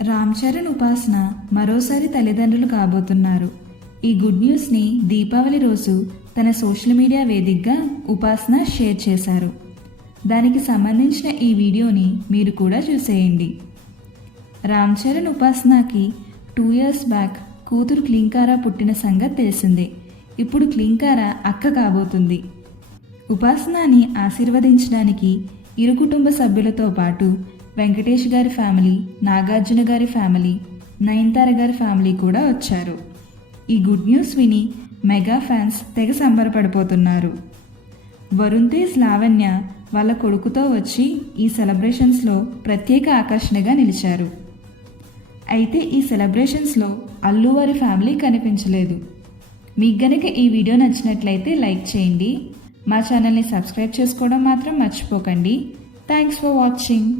రామ్ చరణ్ ఉపాసన మరోసారి తల్లిదండ్రులు కాబోతున్నారు. ఈ గుడ్ న్యూస్ని దీపావళి రోజు తన సోషల్ మీడియా వేదికగా ఉపాసన షేర్ చేశారు. దానికి సంబంధించిన ఈ వీడియోని మీరు కూడా చూసేయండి. రామ్ చరణ్ ఉపాసనకి టూ ఇయర్స్ బ్యాక్ కూతురు క్లింకారా పుట్టిన సంగతి తెలిసిందే. ఇప్పుడు క్లింకారా అక్క కాబోతుంది. ఉపాసనాని ఆశీర్వదించడానికి ఇరు కుటుంబ సభ్యులతో పాటు వెంకటేష్ గారి ఫ్యామిలీ నాగార్జున గారి ఫ్యామిలీ నయనతార గారి ఫ్యామిలీ కూడా వచ్చారు. ఈ గుడ్ న్యూస్ విని మెగా ఫ్యాన్స్ తెగ సంబరపడిపోతున్నారు. వరుణ్ తేజ్ లావణ్య వాళ్ళ కొడుకుతో వచ్చి ఈ సెలబ్రేషన్స్లో ప్రత్యేక ఆకర్షణగా నిలిచారు. అయితే ఈ సెలబ్రేషన్స్లో అల్లు వారి ఫ్యామిలీ కనిపించలేదు. మీకు గనక ఈ వీడియో నచ్చినట్లయితే లైక్ చేయండి. మా ఛానల్ని సబ్స్క్రైబ్ చేసుకోవడం మాత్రం మర్చిపోకండి. Thanks for watching.